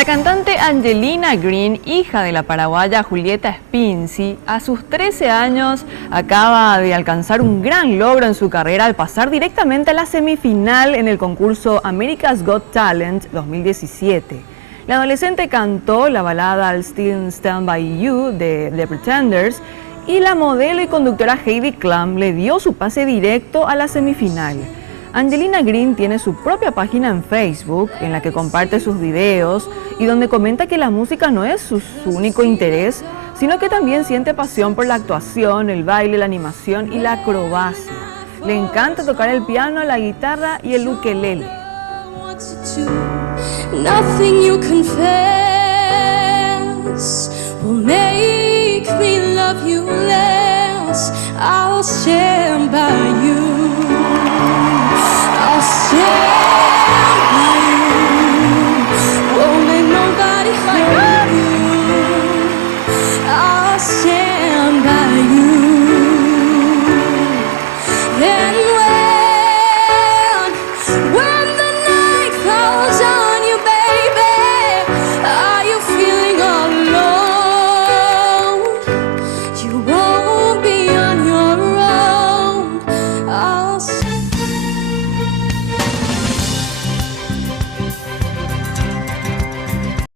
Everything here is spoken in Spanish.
La cantante Angelina Green, hija de la paraguaya Julieta Spinzi, a sus 13 años acaba de alcanzar un gran logro en su carrera al pasar directamente a la semifinal en el concurso America's Got Talent 2017. La adolescente cantó la balada I'll Still Stand By You de The Pretenders y la modelo y conductora Heidi Klum le dio su pase directo a la semifinal. Angelina Green tiene su propia página en Facebook en la que comparte sus videos y donde comenta que la música no es su único interés, sino que también siente pasión por la actuación, el baile, la animación y la acrobacia. Le encanta tocar el piano, la guitarra y el ukelele. Nothing you confess will make me love you less. I'll stand by you.